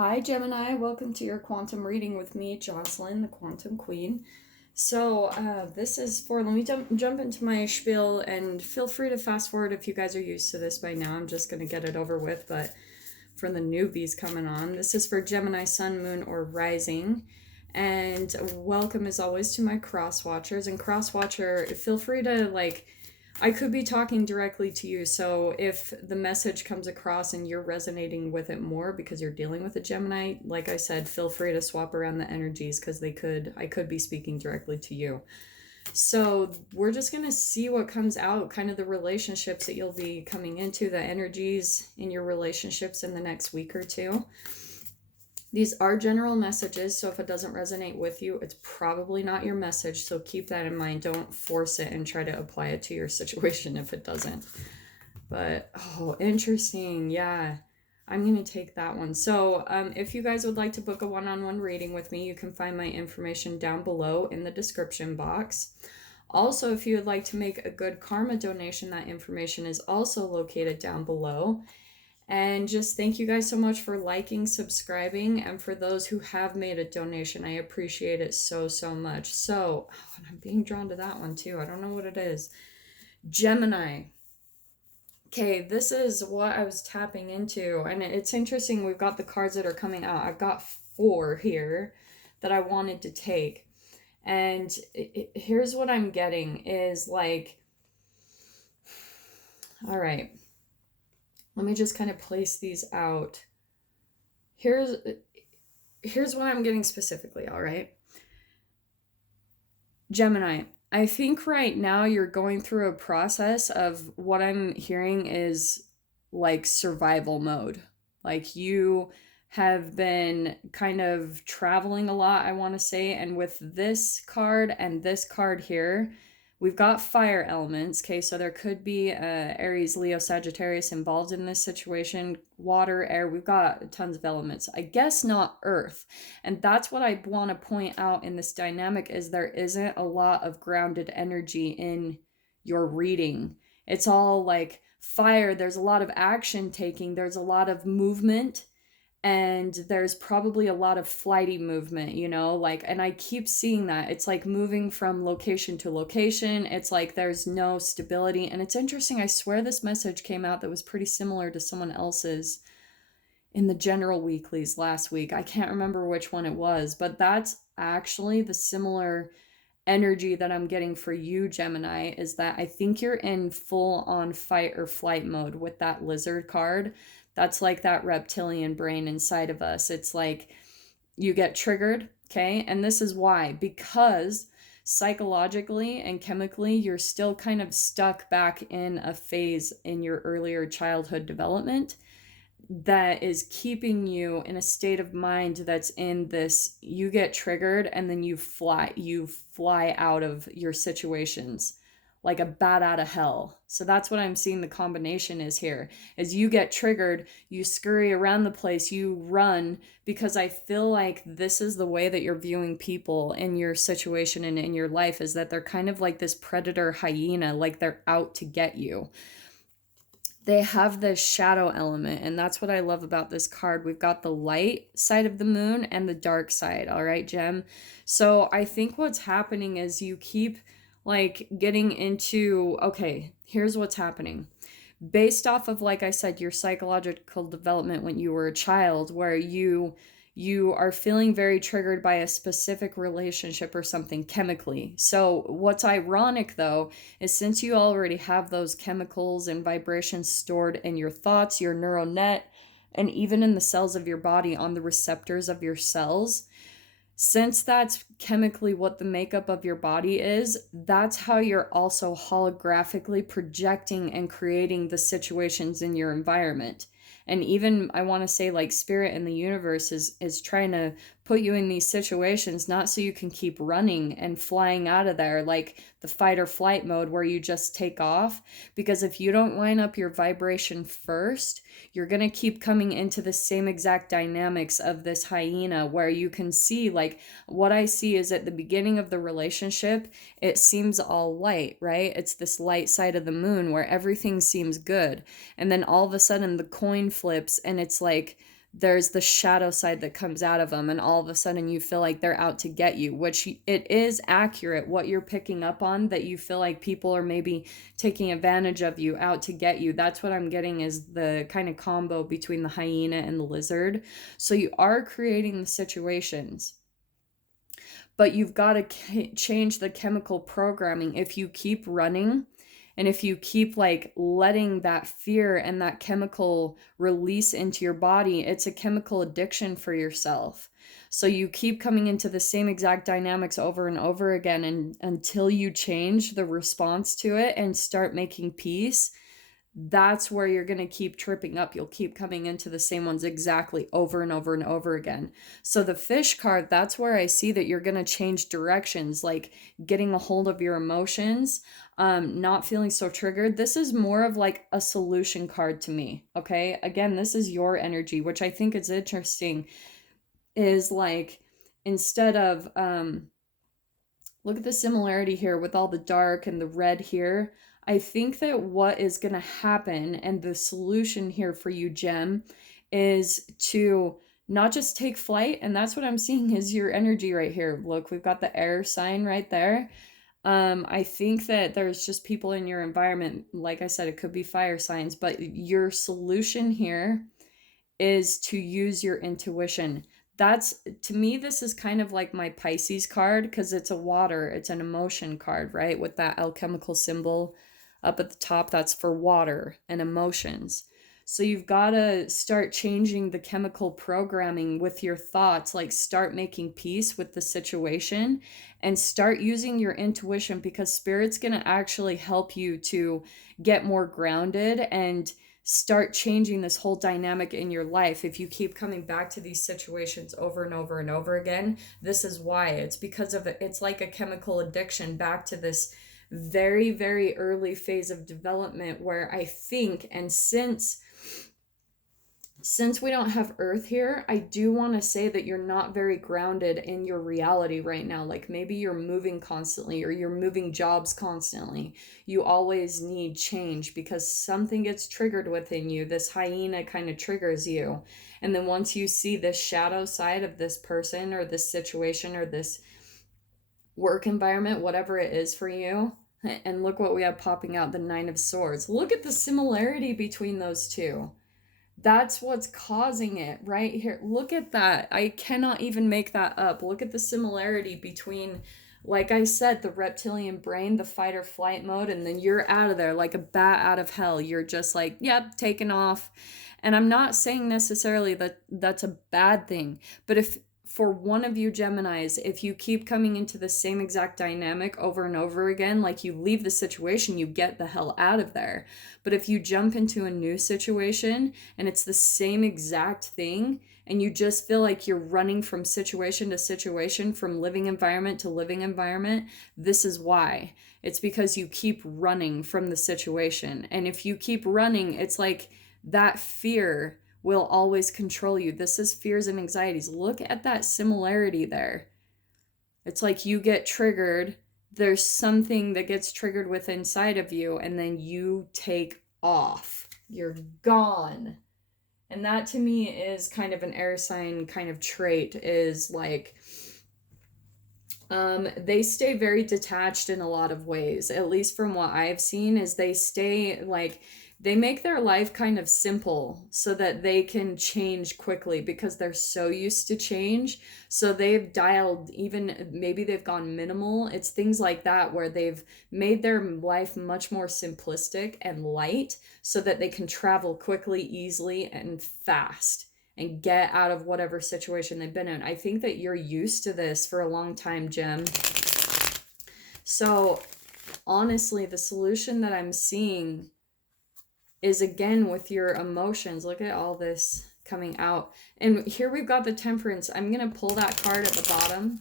Hi, Gemini. Welcome to your quantum reading with me, Jocelyn, the Quantum Queen. This is for, let me jump into my spiel, and feel free to fast forward if you guys are used to this by now. I'm just going to get it over with, but for the newbies coming on, this is for Gemini, Sun, Moon, or Rising. And welcome, as always, to my cross watchers. And cross watcher, feel free to, I could be talking directly to you, so if the message comes across and you're resonating with it more because you're dealing with a Gemini, like I said, feel free to swap around the energies because I could be speaking directly to you. So we're just going to see what comes out, kind of the relationships that you'll be coming into, the energies in your relationships in the next week or two. These are general messages, so if it doesn't resonate with you, it's probably not your message, so keep that in mind. Don't force it and try to apply it to your situation if it doesn't. But, oh, interesting. Yeah, I'm going to take that one. So if you guys would like to book a one-on-one reading with me, you can find my information down below in the description box. Also, if you would like to make a good karma donation, that information is also located down below. And just thank you guys so much for liking, subscribing, and for those who have made a donation, I appreciate it so much. So, and I'm being drawn to that one too. I don't know what it is. Gemini. Okay, this is what I was tapping into, and it's interesting. We've got the cards that are coming out. I've got 4 here that I wanted to take. And here's what I'm getting is like, all right. Let me just kind of place these out. Here's what I'm getting specifically, all right? Gemini, I think right now you're going through a process of what I'm hearing is like survival mode. Like you have been kind of traveling a lot, I want to say, and with this card and this card here, we've got fire elements, okay, so there could be Aries, Leo, Sagittarius involved in this situation, water, air, we've got tons of elements. I guess not earth. And that's what I want to point out in this dynamic is there isn't a lot of grounded energy in your reading. It's all like fire, there's a lot of action taking, there's a lot of movement, and there's probably a lot of flighty movement, and I keep seeing that. It's like moving from location to location. It's like there's no stability. And it's interesting, I swear this message came out that was pretty similar to someone else's in the general weeklies last week. I can't remember which one it was, but that's actually the similar energy that I'm getting for you, Gemini, is that I think you're in full on fight or flight mode with that lizard card. That's like that reptilian brain inside of us. It's like you get triggered, okay? And this is why, because psychologically and chemically, you're still kind of stuck back in a phase in your earlier childhood development that is keeping you in a state of mind that's in this, you get triggered and then you fly out of your situations like a bat out of hell. So that's what I'm seeing the combination is here. As you get triggered, you scurry around the place, you run, because I feel like this is the way that you're viewing people in your situation and in your life, is that they're kind of like this predator hyena, like they're out to get you. They have this shadow element, and that's what I love about this card. We've got the light side of the moon and the dark side, all right, Gem? So I think what's happening is you keep like getting into, okay, here's what's happening. Based off of, like I said, your psychological development when you were a child, where you are feeling very triggered by a specific relationship or something chemically. So what's ironic though is since you already have those chemicals and vibrations stored in your thoughts, your neural net, and even in the cells of your body on the receptors of your cells, since that's chemically what the makeup of your body is, that's how you're also holographically projecting and creating the situations in your environment. And even I want to say like spirit in the universe is trying to put you in these situations not so you can keep running and flying out of there like the fight or flight mode where you just take off, because if you don't line up your vibration first, you're going to keep coming into the same exact dynamics of this hyena, where you can see, like, what I see is at the beginning of the relationship, it seems all light, right? It's this light side of the moon where everything seems good. And then all of a sudden the coin flips and it's like there's the shadow side that comes out of them, and all of a sudden you feel like they're out to get you, which it is accurate what you're picking up on, that you feel like people are maybe taking advantage of you, out to get you. That's what I'm getting, is the kind of combo between the hyena and the lizard. So you are creating the situations, but you've got to change the chemical programming. If you keep running, and if you keep like letting that fear and that chemical release into your body, it's a chemical addiction for yourself. So you keep coming into the same exact dynamics over and over again, and until you change the response to it and start making peace, that's where you're going to keep tripping up. You'll keep coming into the same ones exactly over and over and over again. So the fish card, that's where I see that you're going to change directions, like getting a hold of your emotions, not feeling so triggered. This is more of like a solution card to me. Okay. Again, this is your energy, which I think is interesting, is like, instead of, look at the similarity here with all the dark and the red here. I think that what is going to happen, and the solution here for you, Gem, is to not just take flight. And that's what I'm seeing is your energy right here. Look, we've got the air sign right there. I think that there's just people in your environment. Like I said, it could be fire signs, but your solution here is to use your intuition. That's, to me, this is kind of like my Pisces card, because it's a water, it's an emotion card, right? With that alchemical symbol up at the top, that's for water and emotions. So you've got to start changing the chemical programming with your thoughts, like start making peace with the situation and start using your intuition, because spirit's going to actually help you to get more grounded and start changing this whole dynamic in your life. If you keep coming back to these situations over and over and over again, this is why. It's because of it. It's like a chemical addiction back to this very, very early phase of development, where I think, and since we don't have Earth here, I do want to say that you're not very grounded in your reality right now. Like maybe you're moving constantly, or you're moving jobs constantly. You always need change because something gets triggered within you. This hyena kind of triggers you. And then once you see this shadow side of this person or this situation or this work environment, whatever it is for you, and look what we have popping out, the Nine of Swords. Look at the similarity between those two. That's what's causing it right here. Look at that. I cannot even make that up. Look at the similarity between, like I said, the reptilian brain, the fight or flight mode, and then you're out of there like a bat out of hell. You're just like, yep, taking off. And I'm not saying necessarily that that's a bad thing, but if for one of you Geminis, if you keep coming into the same exact dynamic over and over again, like you leave the situation, you get the hell out of there. But if you jump into a new situation and it's the same exact thing, and you just feel like you're running from situation to situation, from living environment to living environment, this is why. It's because you keep running from the situation. And if you keep running, it's like that fear will always control you. This is fears and anxieties. Look at that similarity there. It's like you get triggered. There's something that gets triggered with inside of you, and then you take off. You're gone. And that to me is kind of an air sign kind of trait, is like, they stay very detached in a lot of ways, at least from what I've seen, is they stay like, they make their life kind of simple so that they can change quickly because they're so used to change. So they've dialed, even maybe they've gone minimal. It's things like that where they've made their life much more simplistic and light so that they can travel quickly, easily, and fast and get out of whatever situation they've been in. I think that you're used to this for a long time, Gem. So honestly, the solution that I'm seeing is again with your emotions. Look at all this coming out. And here we've got the Temperance. I'm going to pull that card at the bottom.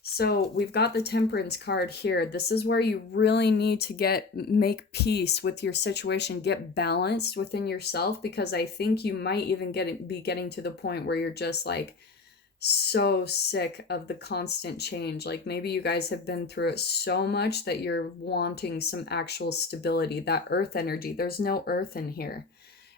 So we've got the Temperance card here. This is where you really need to make peace with your situation, get balanced within yourself, because I think you might even be getting to the point where you're just like so sick of the constant change. Like maybe you guys have been through it so much that you're wanting some actual stability, that earth energy. There's no earth in here.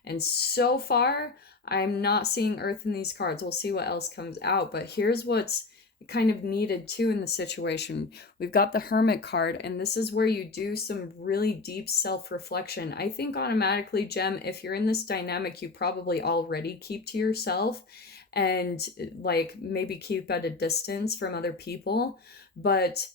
And so far, I'm not seeing Earth in these cards. We'll see what else comes out. But here's what's kind of needed too in the situation. We've got the Hermit card, and this is where you do some really deep self-reflection. I think automatically, Gem, if you're in this dynamic, you probably already keep to yourself and like maybe keep at a distance from other people. But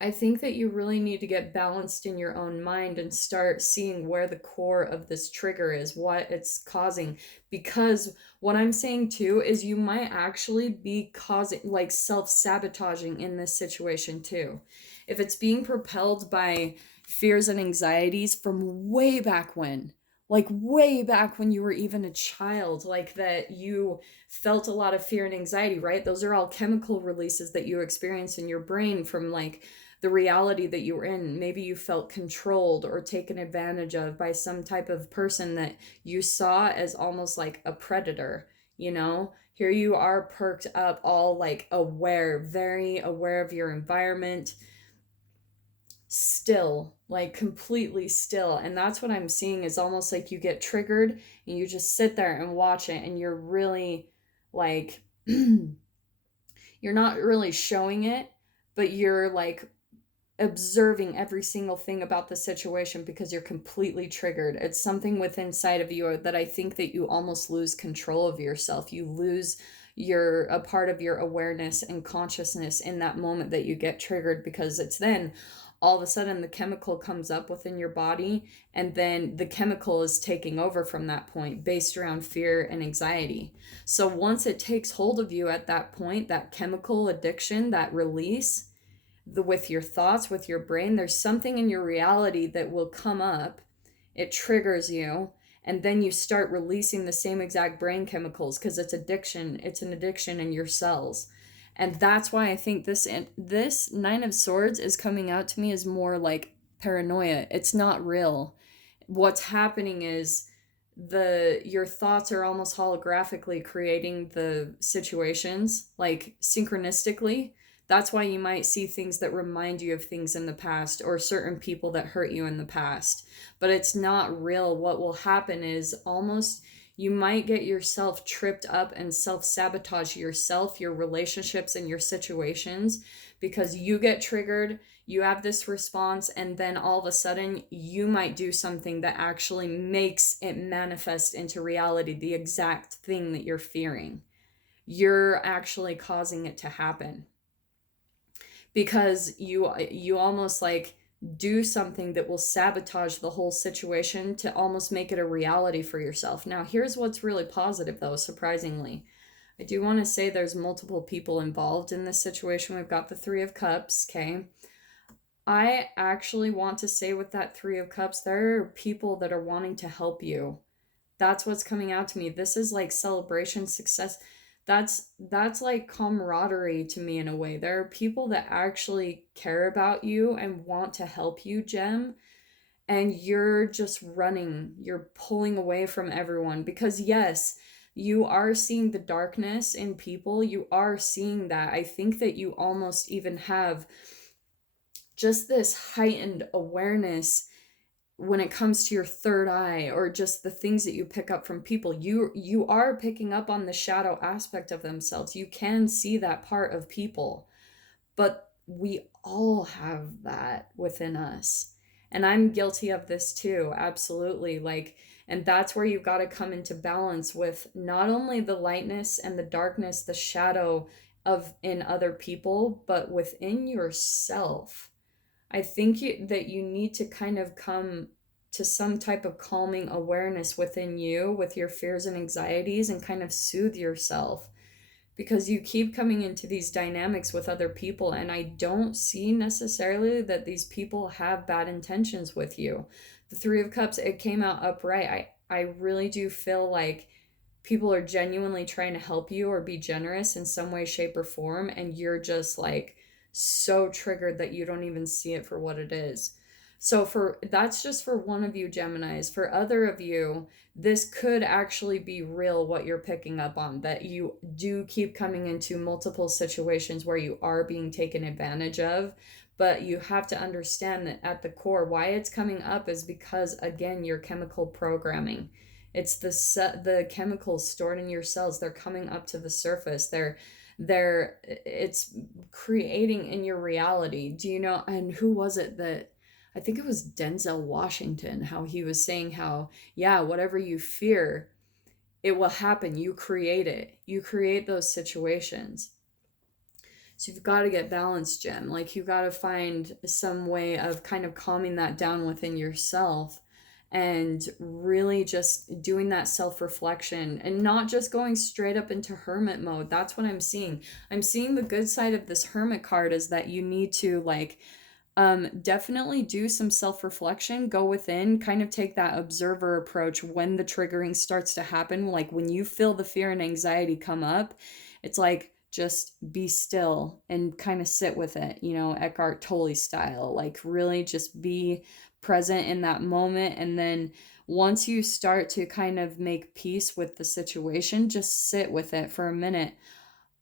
I think that you really need to get balanced in your own mind and start seeing where the core of this trigger is, what it's causing. Because what I'm saying too is you might actually be causing, like, self sabotaging in this situation too. If it's being propelled by fears and anxieties from way back when, like way back when you were even a child, like that you felt a lot of fear and anxiety, right? Those are all chemical releases that you experience in your brain from like the reality that you were in. Maybe you felt controlled or taken advantage of by some type of person that you saw as almost like a predator, you know? Here you are perked up, all like aware, very aware of your environment, still, like completely still. And that's what I'm seeing is almost like you get triggered and you just sit there and watch it, and you're really like, you're not really showing it, but you're like observing every single thing about the situation because you're completely triggered. It's something within inside of you that I think that you almost lose control of yourself. You lose a part of your awareness and consciousness in that moment that you get triggered, because it's then all of a sudden the chemical comes up within your body, and then the chemical is taking over from that point based around fear and anxiety. So once it takes hold of you at that point, that chemical addiction, that release, with your thoughts, with your brain, there's something in your reality that will come up. It triggers you, and then you start releasing the same exact brain chemicals because it's addiction. It's an addiction in your cells. And that's why I think this Nine of Swords is coming out to me as more like paranoia. It's not real. What's happening is your thoughts are almost holographically creating the situations, like synchronistically. That's why you might see things that remind you of things in the past or certain people that hurt you in the past. But it's not real. What will happen is almost you might get yourself tripped up and self-sabotage yourself, your relationships, and your situations because you get triggered, you have this response, and then all of a sudden you might do something that actually makes it manifest into reality, the exact thing that you're fearing. You're actually causing it to happen because you almost like do something that will sabotage the whole situation to almost make it a reality for yourself. Now, here's what's really positive though, surprisingly. I do want to say there's multiple people involved in this situation. We've got the Three of Cups, okay? I actually want to say with that Three of Cups, there are people that are wanting to help you. That's what's coming out to me. This is like celebration, success. That's like camaraderie to me in a way. There are people that actually care about you and want to help you, Gem, and you're just running. You're pulling away from everyone because yes, you are seeing the darkness in people. You are seeing that. I think that you almost even have just this heightened awareness when it comes to your third eye or just the things that you pick up from people. You are picking up on the shadow aspect of themselves. You can see that part of people, but we all have that within us, and I'm guilty of this too, absolutely. Like, and that's where you've got to come into balance with not only the lightness and the darkness, the shadow of in other people, but within yourself. I think that you need to kind of come to some type of calming awareness within you with your fears and anxieties and kind of soothe yourself, because you keep coming into these dynamics with other people, and I don't see necessarily that these people have bad intentions with you. The Three of Cups, it came out upright. I really do feel like people are genuinely trying to help you or be generous in some way, shape, or form, and you're just like so triggered that you don't even see it for what it is. So for that's just for one of you Geminis. For other of you, this could actually be real, what you're picking up on, that you do keep coming into multiple situations where you are being taken advantage of. But you have to understand that at the core, why it's coming up is because, again, your chemical programming. It's the chemicals stored in your cells. They're coming up to the surface. It's creating in your reality. Do you know? And who was it that, I think it was Denzel Washington, how he was saying how, yeah, whatever you fear, it will happen. You create it. You create those situations. So you've got to get balanced, Jem. Like, you've got to find some way of kind of calming that down within yourself and really just doing that self reflection and not just going straight up into hermit mode. That's what I'm seeing. I'm seeing the good side of this hermit card is that you need to, like, definitely do some self reflection, go within, kind of take that observer approach when the triggering starts to happen. Like, when you feel the fear and anxiety come up, it's like, just be still and kind of sit with it, Eckhart Tolle style. Like, really just be present in that moment. And then once you start to kind of make peace with the situation, just sit with it for a minute.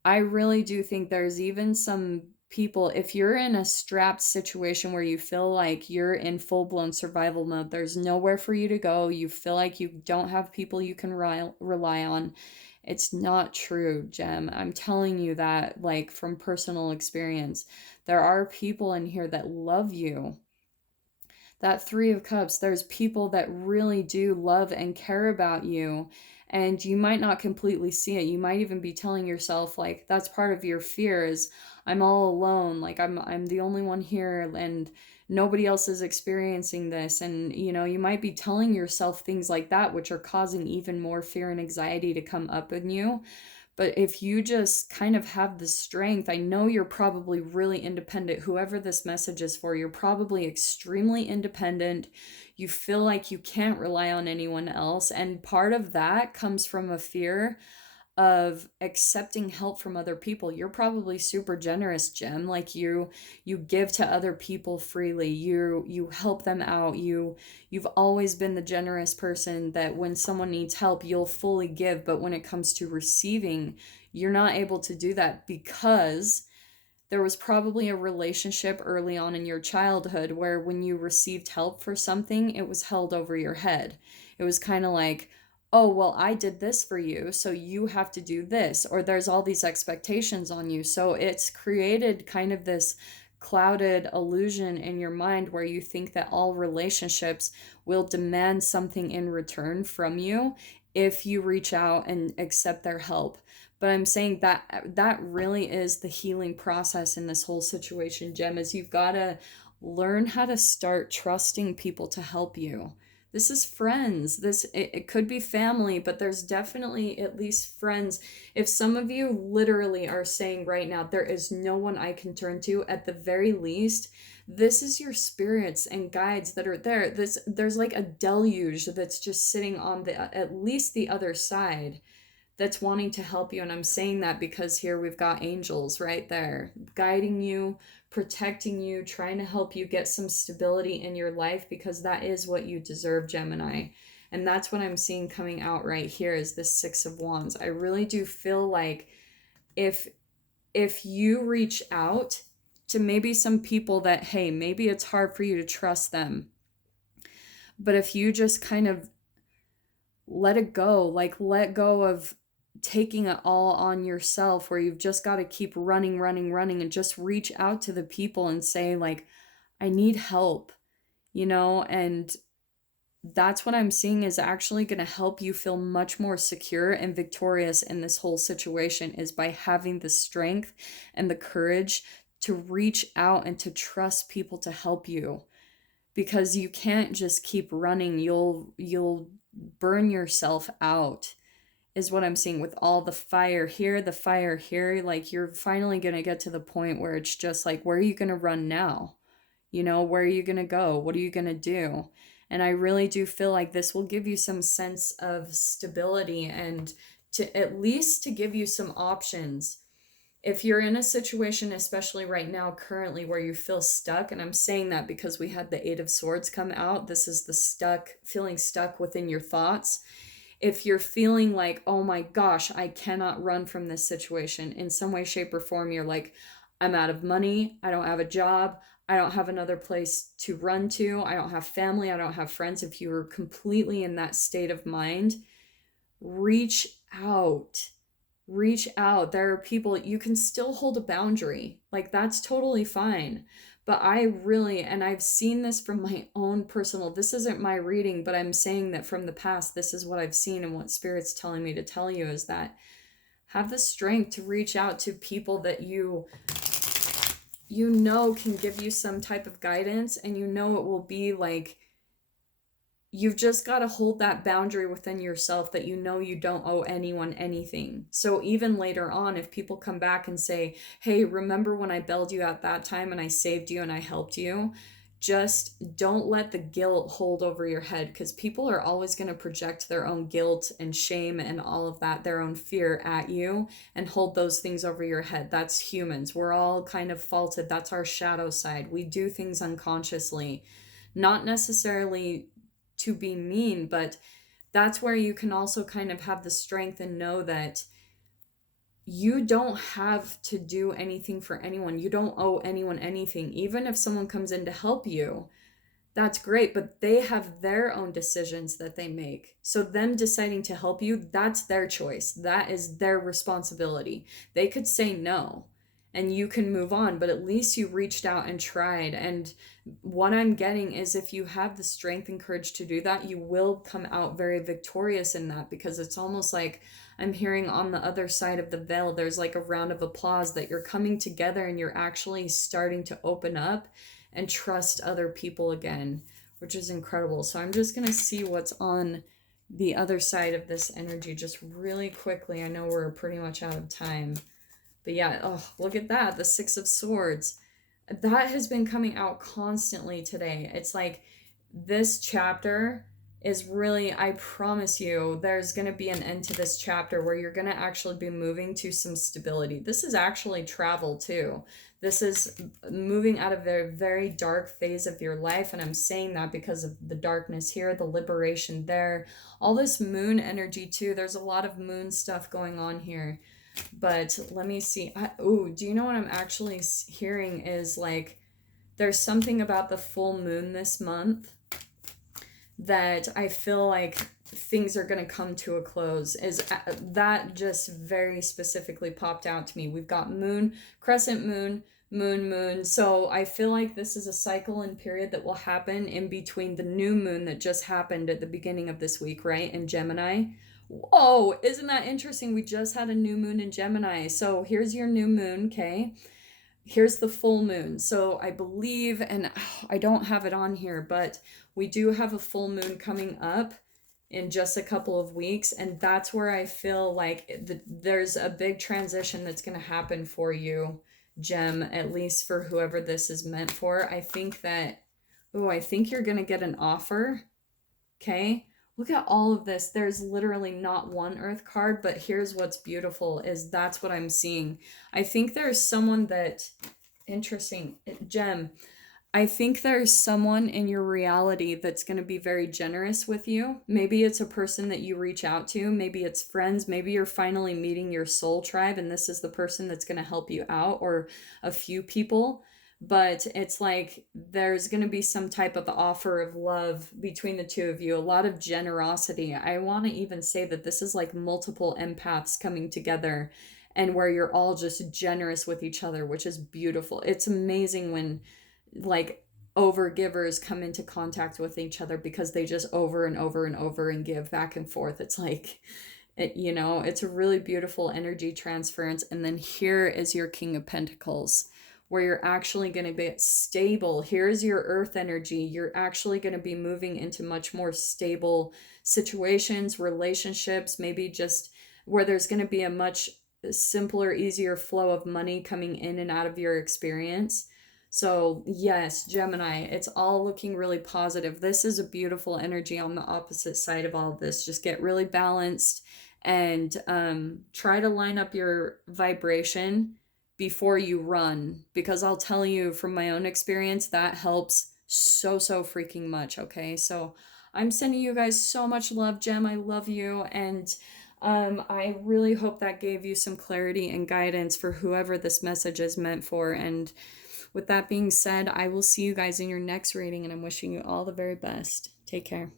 I really do think there's even some people, if you're in a strapped situation where you feel like you're in full blown survival mode, there's nowhere for you to go, you feel like you don't have people you can rely on. It's not true, Jem. I'm telling you that, like, from personal experience. There are people in here that love you. That Three of Cups, there's people that really do love and care about you, and you might not completely see it. You might even be telling yourself, like, that's part of your fear is, I'm all alone, like, I'm the only one here, and nobody else is experiencing this. And you might be telling yourself things like that, which are causing even more fear and anxiety to come up in you. But if you just kind of have the strength, I know you're probably really independent. Whoever this message is for, you're probably extremely independent. You feel like you can't rely on anyone else. And part of that comes from a fear of accepting help from other people. You're probably super generous, Jem. Like, you give to other people freely. You help them out. You've always been the generous person that when someone needs help, you'll fully give, but when it comes to receiving, you're not able to do that because there was probably a relationship early on in your childhood where when you received help for something, it was held over your head. It was kind of like, oh, well, I did this for you, so you have to do this, or there's all these expectations on you. So it's created kind of this clouded illusion in your mind where you think that all relationships will demand something in return from you if you reach out and accept their help. But I'm saying that really is the healing process in this whole situation, Jem, is you've got to learn how to start trusting people to help you. This is friends. It could be family, but there's definitely at least friends. If some of you literally are saying right now, there is no one I can turn to, at the very least, this is your spirits and guides that are there. There's like a deluge that's just sitting on the at least the other side that's wanting to help you. And I'm saying that because here we've got angels right there guiding you, protecting you, trying to help you get some stability in your life, because that is what you deserve, Gemini. And that's what I'm seeing coming out right here is this Six of Wands. I really do feel like if you reach out to maybe some people that, hey, maybe it's hard for you to trust them, but if you just kind of let it go, like let go of taking it all on yourself where you've just got to keep running and just reach out to the people and say, like, I need help, and that's what I'm seeing is actually going to help you feel much more secure and victorious in this whole situation, is by having the strength and the courage to reach out and to trust people to help you, because you can't just keep running. You'll burn yourself out, is what I'm seeing with all the fire here, the fire here. Like, you're finally going to get to the point where it's just like, where are you going to run now? Where are you going to go? What are you going to do? And I really do feel like this will give you some sense of stability, and to at least to give you some options. If you're in a situation, especially right now, currently, where you feel stuck, and I'm saying that because we had the Eight of Swords come out. This is the feeling stuck within your thoughts. If you're feeling like, oh my gosh, I cannot run from this situation in some way, shape, or form, you're like, I'm out of money, I don't have a job, I don't have another place to run to. I don't have family. I don't have friends. If you are completely in that state of mind, reach out. Reach out. There are people, you can still hold a boundary. Like, that's totally fine. But I really, and I've seen this from my own personal, this isn't my reading, but I'm saying that from the past, this is what I've seen, and what Spirit's telling me to tell you is that have the strength to reach out to people that you know can give you some type of guidance, and you know it will be like, you've just got to hold that boundary within yourself that you know you don't owe anyone anything. So even later on, if people come back and say, hey, remember when I bailed you at that time and I saved you and I helped you? Just don't let the guilt hold over your head, because people are always going to project their own guilt and shame and all of that, their own fear at you, and hold those things over your head. That's humans. We're all kind of faulted. That's our shadow side. We do things unconsciously, not necessarily to be mean, but that's where you can also kind of have the strength and know that you don't have to do anything for anyone. You don't owe anyone anything. Even if someone comes in to help you, that's great, but they have their own decisions that they make. So them deciding to help you, that's their choice. That is their responsibility. They could say no and you can move on, but at least you reached out and tried. And what I'm getting is, if you have the strength and courage to do that, you will come out very victorious in that, because it's almost like I'm hearing on the other side of the veil, there's like a round of applause that you're coming together and you're actually starting to open up and trust other people again, which is incredible. So I'm just going to see what's on the other side of this energy just really quickly. I know we're pretty much out of time. But yeah, oh, look at that. The Six of Swords. That has been coming out constantly today. It's like this chapter is really, I promise you, there's going to be an end to this chapter where you're going to actually be moving to some stability. This is actually travel too. This is moving out of a very dark phase of your life. And I'm saying that because of the darkness here, the liberation there, all this moon energy too. There's a lot of moon stuff going on here. But let me see. Do you know what I'm actually hearing is like, there's something about the full moon this month that I feel like things are going to come to a close. Is that just very specifically popped out to me. We've got moon, crescent moon, moon. So I feel like this is a cycle and period that will happen in between the new moon that just happened at the beginning of this week, right? In Gemini. Whoa, isn't that interesting? We just had a new moon in Gemini. So here's your new moon, okay? Here's the full moon. So I believe, and I don't have it on here, but we do have a full moon coming up in just a couple of weeks. And that's where I feel like there's a big transition that's going to happen for you, Gem, at least for whoever this is meant for. I think that, I think you're going to get an offer, okay? Look at all of this. There's literally not one earth card, but here's what's beautiful is that's what I'm seeing. I think there's someone that, interesting, Gem, I think there's someone in your reality that's going to be very generous with you. Maybe it's a person that you reach out to. Maybe it's friends. Maybe you're finally meeting your soul tribe and this is the person that's going to help you out, or a few people. But it's like there's going to be some type of offer of love between the two of you, a lot of generosity. I want to even say that this is like multiple empaths coming together and where you're all just generous with each other, which is beautiful. It's amazing when like overgivers come into contact with each other because they just over and over and over and give back and forth. It's like, it's a really beautiful energy transference. And then here is your King of Pentacles, where you're actually going to be stable. Here's your earth energy. You're actually going to be moving into much more stable situations, relationships, maybe just where there's going to be a much simpler, easier flow of money coming in and out of your experience. So yes, Gemini, it's all looking really positive. This is a beautiful energy on the opposite side of all of this. Just get really balanced and try to line up your vibration before you run, because I'll tell you from my own experience that helps so freaking much. Okay, so I'm sending you guys so much love, Gem. I love you, and I really hope that gave you some clarity and guidance for whoever this message is meant for. And With that being said, I will see you guys in your next reading, and I'm wishing you all the very best. Take care.